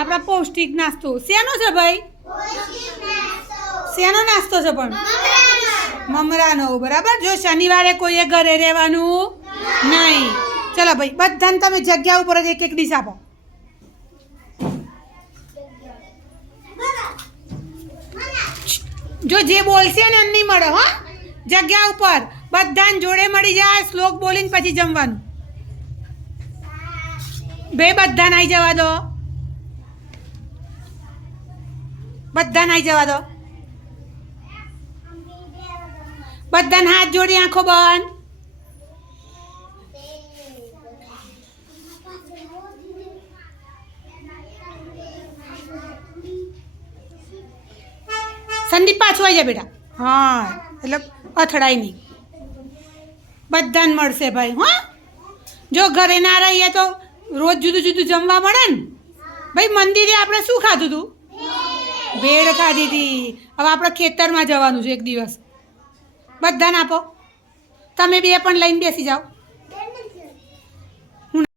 આપણા પૌષ્ટિક નાસ્તો. શેનો છે ભાઈ? શેનો નાસ્તો છે પણ? મમરાનો. બરાબર? જો શનિવારે કોઈએ ઘરે રહેવાનું નહીં. ચલો ભાઈ, બધાને તમે જગ્યા ઉપર જ એક એક ડીશ આપો. જો જે બોલશે ને નહીં મળે, હો. જગ્યા ઉપર. બધાને જોડે મળી જાય, શ્લોક બોલીને પછી જમવાનું. બે બધાને આવી જવા દો. બધાને આવી જવા દો. બધાને હાથ જોડી, આંખો બંધ. સંદીપ પાછું આવી જાય બેટા. હા, એટલે અથડાય નહીં. બધાને મળશે ભાઈ, હા. જો ઘરે ના રહીએ તો રોજ જુદું જુદું જમવા મળે ને. ભાઈ, મંદિરે આપણે શું ખાધું હતું ભેળ ખાધી હતી હવે આપણે ખેતરમાં જવાનું છે એક દિવસ. બધાને આપો. તમે બે પણ લઈને બેસી જાઓ.